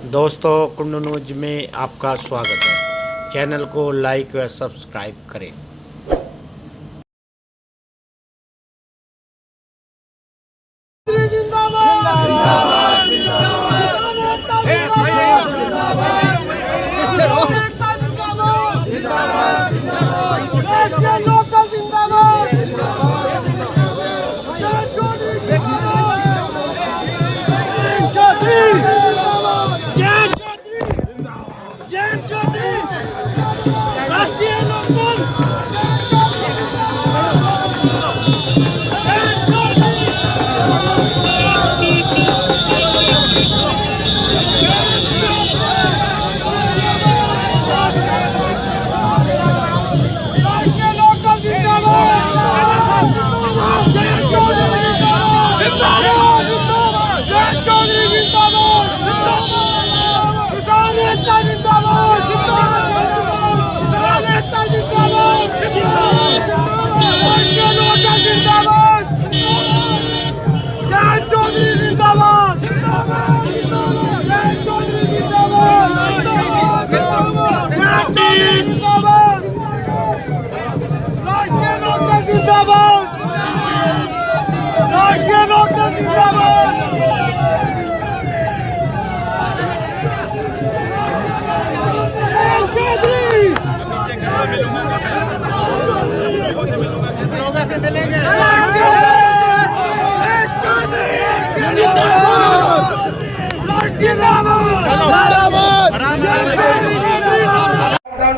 दोस्तों, कुंडू न्यूज में आपका स्वागत है। चैनल को लाइक व सब्सक्राइब करें।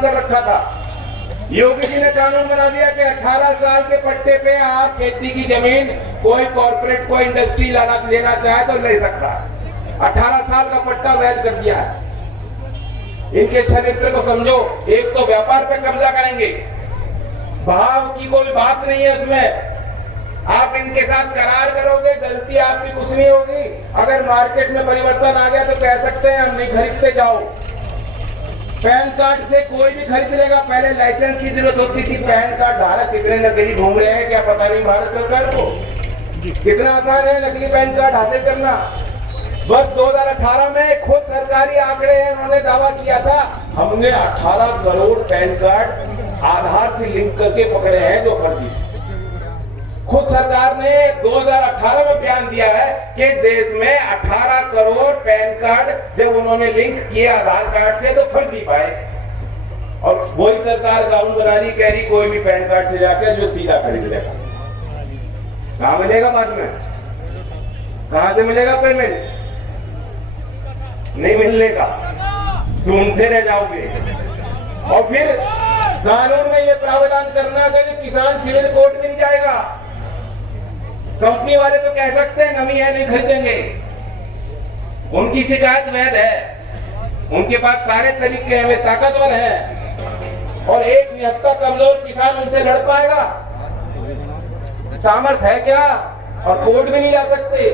कर रखा था। योगी जी ने कानून बना दिया कि 18 साल के पट्टे पे आप खेती की जमीन कोई कॉर्पोरेट कोई इंडस्ट्री लेना चाहे तो ले सकता है। 18 साल का पट्टा वैध कर दिया है। इनके चरित्र को समझो। एक तो व्यापार पे कब्जा करेंगे, भाव की कोई बात नहीं है उसमें। आप इनके साथ करार करोगे, गलती आपकी कुछ नहीं होगी। अगर मार्केट में परिवर्तन आ गया तो कह सकते हैं हम नहीं खरीदते, जाओ। पैन कार्ड से कोई भी खरीद लेगा। पहले लाइसेंस की जरूरत होती थी। पैन कार्ड धारक कितने नकली घूम रहे हैं क्या पता नहीं भारत सरकार को। कितना आसान है नकली पैन कार्ड हासिल करना। बस 2018 में खुद सरकारी आंकड़े हैं, उन्होंने दावा किया था हमने 18 करोड़ पैन कार्ड आधार से लिंक करके पकड़े हैं जो फर्जी। खुद सरकार ने 2018 में बयान दिया है कि देश में 18 करोड़ पैन कार्ड जब उन्होंने लिंक किए आधार कार्ड से तो फर्जी पाए। और वही सरकार कानून बना रही, कह रही कोई भी पैन कार्ड से जाकर जो सीधा खरीद लेगा। कहां मिलेगा बाद में? कहां से मिलेगा पेमेंट? नहीं मिलने का, ढूंढते रह जाओगे। और फिर कानून में यह प्रावधान करना कि किसान सिविल कोर्ट में नहीं जाएगा। कंपनी वाले तो कह सकते हैं नमी है नहीं खरीदेंगे, उनकी शिकायत वैध है, उनके पास सारे तरीके हैं, वे ताकतवर हैं। और एक निहत्ता कमजोर किसान उनसे लड़ पाएगा? सामर्थ है क्या? और कोर्ट में नहीं जा सकते।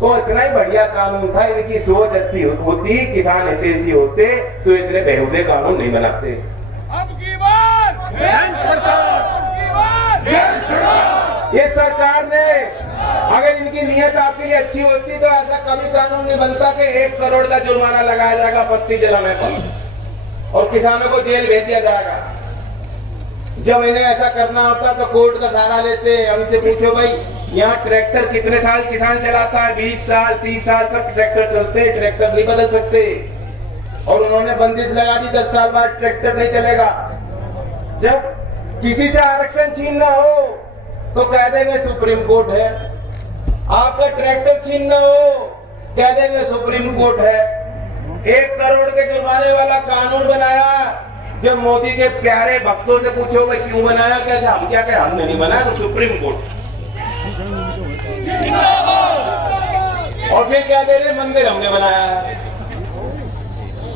तो इतना ही बढ़िया कानून था। इनकी सोच अच्छी होती, किसान हितैषी होते तो इतने बेहुदे कानून नहीं बनाते। अब की बार ये सरकार ने, अगर इनकी नीयत आपके लिए अच्छी होती तो ऐसा कभी कानून नहीं बनता कि 1 करोड़ का जुर्माना लगाया जाएगा पत्ती जलाने पर और किसानों को जेल भेज दिया जाएगा। जब इन्हें ऐसा करना होता तो कोर्ट का सहारा लेते। हमसे पूछो भाई, यहाँ ट्रैक्टर कितने साल किसान चलाता है? 20 साल 30 साल तक ट्रैक्टर चलते, ट्रैक्टर नहीं बदल सकते। और उन्होंने बंदिश लगा दी 10 साल बाद ट्रैक्टर नहीं चलेगा। जब किसी से आरक्षण छीनना हो तो कह देंगे सुप्रीम कोर्ट है। आपका ट्रैक्टर छीनना हो कह देंगे सुप्रीम कोर्ट है। 1 करोड़ के जुर्माने वाला कानून बनाया। जब मोदी के प्यारे भक्तों से पूछो भाई क्यों बनाया, कैसे हम क्या कहें हमने नहीं बनाया, तो सुप्रीम कोर्ट। और फिर क्या दे रहे मंदिर हमने बनाया।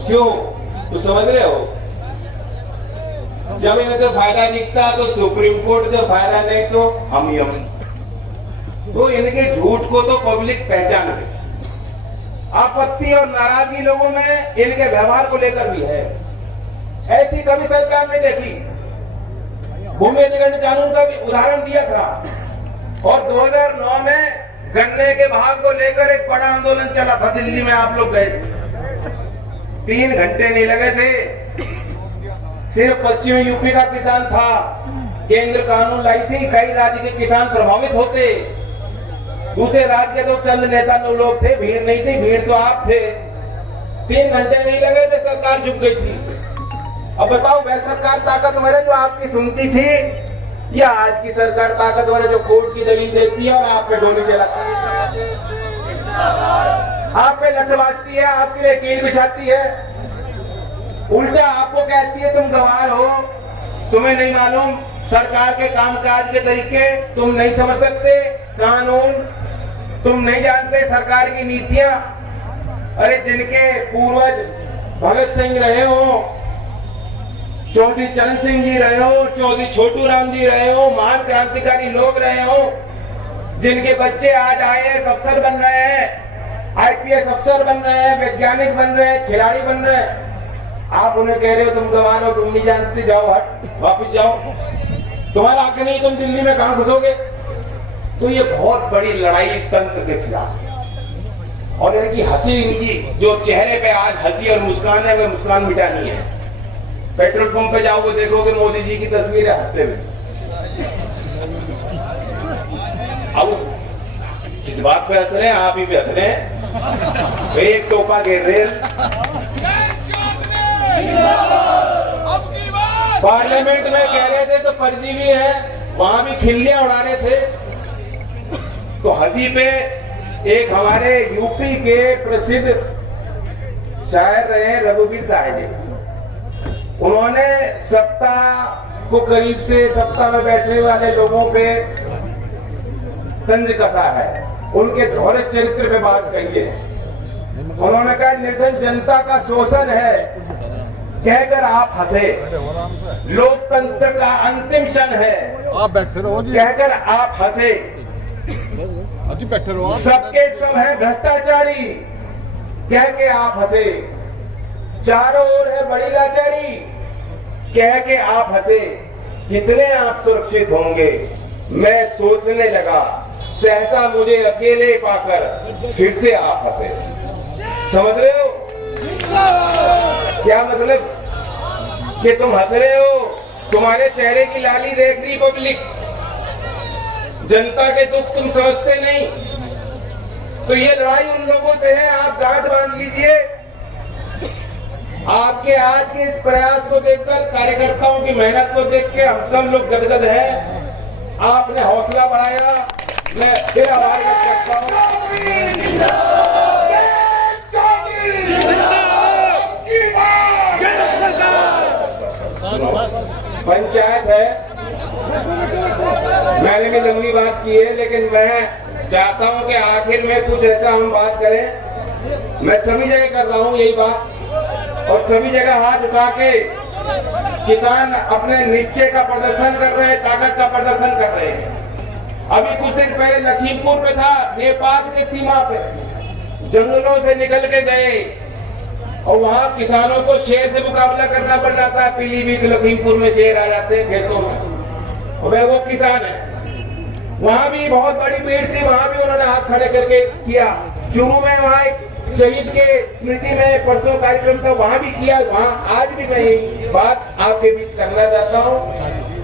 क्यों? तो समझ रहे हो, जब इन्हें तो फायदा दिखता तो सुप्रीम कोर्ट, जब फायदा नहीं तो हम तो इनके झूठ को तो पब्लिक पहचान गई। आपत्ति और नाराजगी लोगों में इनके व्यवहार को लेकर भी है। ऐसी कभी सरकार ने देखी। भूमि अधिग्रहण कानून का भी उदाहरण दिया था। और 2009 में गन्ने के भाव को लेकर एक बड़ा आंदोलन चला था, दिल्ली में आप लोग गए। 3 घंटे नहीं लगे थे, सिर्फ पश्चिमी यूपी का किसान था, केंद्र कानून लाई थी, कई राज्य के किसान प्रभावित होते, दूसरे राज्य के तो चंद नेता लोग थे, भीड़ नहीं थी, भीड़ तो आप थे। 3 घंटे नहीं लगे थे, सरकार झुक गई थी। अब बताओ, वह सरकार ताकतवर है जो आपकी सुनती थी, या आज की सरकार ताकतवर है जो कोर्ट की दलील देती है और आप पे गोली चलाती है, आप पे लठबाजती है, आपके लिए कील बिछाती है, उल्टा आपको कहती है तुम गवार हो, तुम्हें नहीं मालूम सरकार के कामकाज के तरीके, तुम नहीं समझ सकते कानून, तुम नहीं जानते सरकार की नीतियां। अरे जिनके पूर्वज भगत सिंह रहे हो, चौधरी चरण सिंह जी रहे हो, चौधरी छोटू राम जी रहे हो, महान क्रांतिकारी लोग रहे हो, जिनके बच्चे आज IAS अफसर बन रहे हैं, IPS अफसर बन रहे हैं, वैज्ञानिक बन रहे हैं, खिलाड़ी बन रहे हैं, आप उन्हें कह रहे हो तुम गवार हो, तुम नहीं जानते, जाओ हट, वापिस जाओ, तुम्हारा हक नहीं, तुम दिल्ली में कहां घुसोगे। तो ये बहुत बड़ी लड़ाई इस तंत्र के खिलाफ। और इनकी हंसी, इनकी जो चेहरे पे आज हंसी और मुस्कान है, वह मुस्कान मिटानी है। पेट्रोल पंप पे जाओगे, देखोगे मोदी जी की तस्वीरें हंसते हुए। अब किस बात पे हंस रहे हैं? आप ही पे हंस रहे हैं। एक टोपा घेर रेल, अब की बार पार्लियामेंट में कह रहे थे तो परजीवी है, वहां भी खिल्लियां उड़ा रहे थे। तो हंसी पे एक हमारे यूपी के प्रसिद्ध शायर रहे रघुवीर साहब जी, उन्होंने सत्ता को करीब से, सत्ता में बैठने वाले लोगों पे तंज कसा है, उनके दोहरे चरित्र पे बात कही है। उन्होंने कहा निर्धन जनता का शोषण है, कहकर आप हंसे, लोकतंत्र का अंतिम क्षण है, आप बैठे रहो जी, कहकर आप हंसे, अजी बैठे रहो, सबके सब है भ्रष्टाचारी, कह के आप हंसे, चारों ओर है बड़ी लाचारी, कह के आप हंसे, कितने आप सुरक्षित होंगे। मैं सोचने लगा, सहसा मुझे अकेले पाकर फिर से आप हंसे। समझ रहे हो क्या मतलब? कि तुम हंस रहे हो, तुम्हारे चेहरे की लाली देख रही पब्लिक, जनता के दुख तुम समझते नहीं। तो ये लड़ाई उन लोगों से है, आप गांठ बांध लीजिए। आपके आज के इस प्रयास को देखकर, कार्यकर्ताओं की मेहनत को देख के हम सब लोग गदगद हैं। आपने हौसला बढ़ाया, मैं फिर आभार व्यक्त करता हूं। पंचायत है, मैंने भी लंबी बात की है, लेकिन मैं चाहता हूं कि आखिर में कुछ ऐसा हम बात करें। मैं सभी जगह कर रहा हूं यही बात, और सभी जगह हाथ उठा के किसान अपने निश्चय का प्रदर्शन कर रहे हैं, ताकत का प्रदर्शन कर रहे हैं। अभी कुछ दिन पहले लखीमपुर पे था, नेपाल के सीमा पे, जंगलों से निकल के गए और वहां किसानों को शेर से मुकाबला करना पड़ जाता है। पीलीभीत लखीमपुर में शेर आ जाते हैं खेतों में, और वो किसान है। वहां भी बहुत बड़ी भीड़ थी, वहां भी उन्होंने हाथ खड़े करके किया। चूरू में वहां एक शहीद के स्मृति में परसों कार्यक्रम था, वहां भी किया। वहां आज भी मैं यही बात आपके बीच करना चाहता हूं।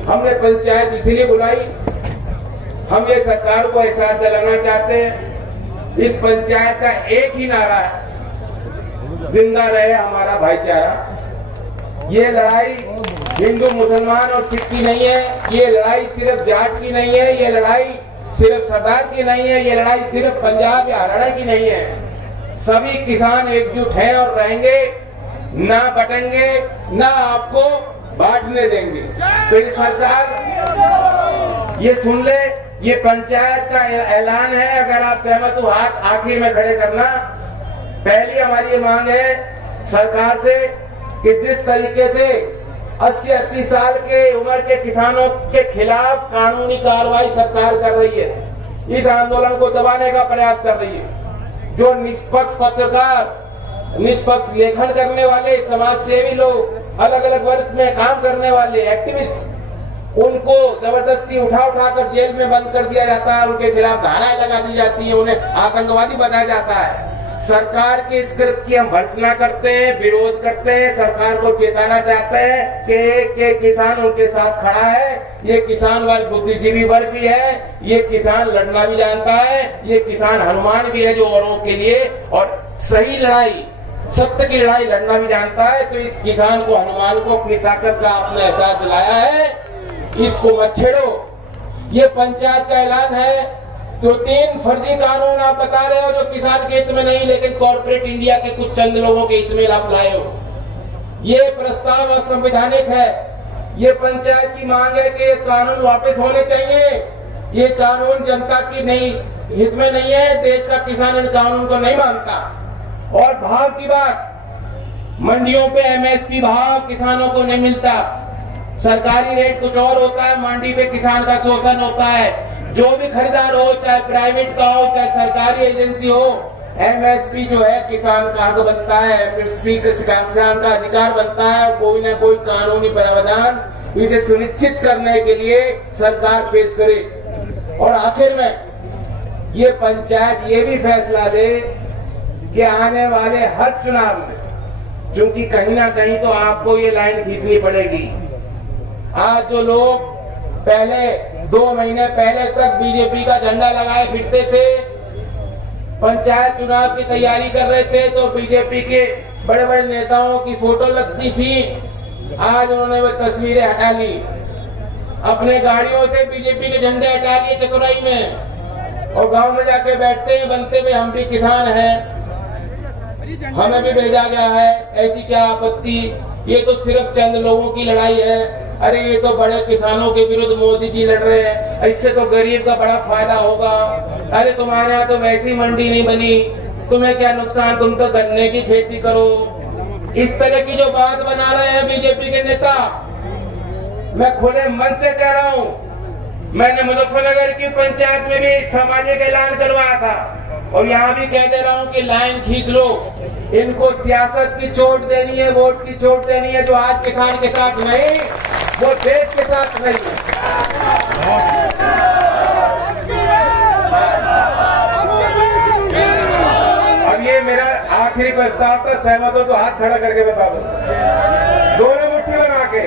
हमने पंचायत इसीलिए बुलाई, हम ये सरकार को एहसास दिलाना चाहते हैं। इस पंचायत का एक ही नारा है, जिंदा रहे हमारा भाईचारा। ये लड़ाई हिंदू मुसलमान और सिख की नहीं है, ये लड़ाई सिर्फ जाट की नहीं है, ये लड़ाई सिर्फ सरदार की नहीं है, ये लड़ाई सिर्फ पंजाब या हरियाणा की नहीं है। सभी किसान एकजुट हैं और रहेंगे, ना बटेंगे, ना आपको बांटने देंगे। तो ये सरकार ये सुन ले, ये पंचायत का ऐलान है। अगर आप सहमत हो, हाथ आखिर में खड़े करना। पहली हमारी ये मांग है सरकार से कि जिस तरीके से 80-80 साल के उम्र के किसानों के खिलाफ कानूनी कार्रवाई सरकार कर रही है, इस आंदोलन को दबाने का प्रयास कर रही है। जो निष्पक्ष पत्रकार, निष्पक्ष लेखन करने वाले, समाज सेवी लोग, अलग अलग वर्ग में काम करने वाले एक्टिविस्ट, उनको जबरदस्ती उठा कर जेल में बंद कर दिया जाता है, उनके खिलाफ धाराएं लगा दी जाती है, उन्हें आतंकवादी बताया जाता है। सरकार के स्क्रिप्ट की हम भर्त्सना करते हैं, विरोध करते हैं, सरकार को चेताना चाहते हैं कि एक किसान उनके साथ खड़ा है। ये किसान वर्ग बुद्धिजीवी वर्ग भी है, ये किसान लड़ना भी जानता है, ये किसान हनुमान भी है जो औरों के लिए और सही लड़ाई, सत्य की लड़ाई लड़ना भी जानता है। तो इस किसान को, हनुमान को अपनी ताकत का आपने एहसास दिलाया है, इसको मत छेड़ो। ये पंचायत का ऐलान है। तो 3 फर्जी कानून आप बता रहे हो जो किसान के हित में नहीं, लेकिन कॉर्पोरेट इंडिया के कुछ चंद लोगों के हित में आप लाए हो। ये प्रस्ताव असंवैधानिक है। ये पंचायत की मांग है कि कानून वापस होने चाहिए। ये कानून जनता की नहीं, हित में नहीं है। देश का किसान इन कानून को नहीं मानता। और भाव की बात, मंडियों पे एमएसपी भाव किसानों को नहीं मिलता। सरकारी रेट कुछ और होता है, मंडी पे किसान का शोषण होता है। जो भी खरीदार हो, चाहे प्राइवेट का हो चाहे सरकारी एजेंसी हो, एमएसपी जो है किसान का हक बनता है, एमएसपी किसान का अधिकार बनता है। कोई ना कोई कानूनी प्रावधान इसे सुनिश्चित करने के लिए सरकार पेश करे। और आखिर में ये पंचायत ये भी फैसला दे कि आने वाले हर चुनाव में, क्योंकि कहीं ना कहीं तो आपको ये लाइन खींचनी पड़ेगी। आज जो लोग पहले 2 महीने पहले तक बीजेपी का झंडा लगाए फिरते थे, पंचायत चुनाव की तैयारी कर रहे थे, तो बीजेपी के बड़े बड़े नेताओं की फोटो लगती थी। आज उन्होंने वो तस्वीरें हटा ली, अपने गाड़ियों से बीजेपी के झंडे हटा लिए चतुराई में, और गांव में जाके बैठते हैं बनते हुए हम भी किसान हैं, हमें भी भेजा गया है, ऐसी क्या आपत्ति। ये तो सिर्फ चंद लोगों की लड़ाई है। अरे ये तो बड़े किसानों के विरुद्ध मोदी जी लड़ रहे हैं, इससे तो गरीब का बड़ा फायदा होगा। अरे तुम्हारे यहाँ तो वैसी मंडी नहीं बनी, तुम्हें क्या नुकसान, तुम तो गन्ने की खेती करो। इस तरह की जो बात बना रहे हैं बीजेपी के नेता, मैं खुले मन से कह रहा हूँ, मैंने मुजफ्फरनगर की पंचायत में भी सामाजिक ऐलान करवाया था, और यहाँ भी कह दे रहा हूँ कि लाइन खींच लो। इनको सियासत की चोट देनी है, वोट की चोट देनी है। जो आज किसान के साथ नहीं, वो देश के साथ नहीं। अब ये मेरा आखिरी प्रस्ताव था, सहमत हो तो हाथ खड़ा करके बता दो, दोनों मुट्ठी बना के।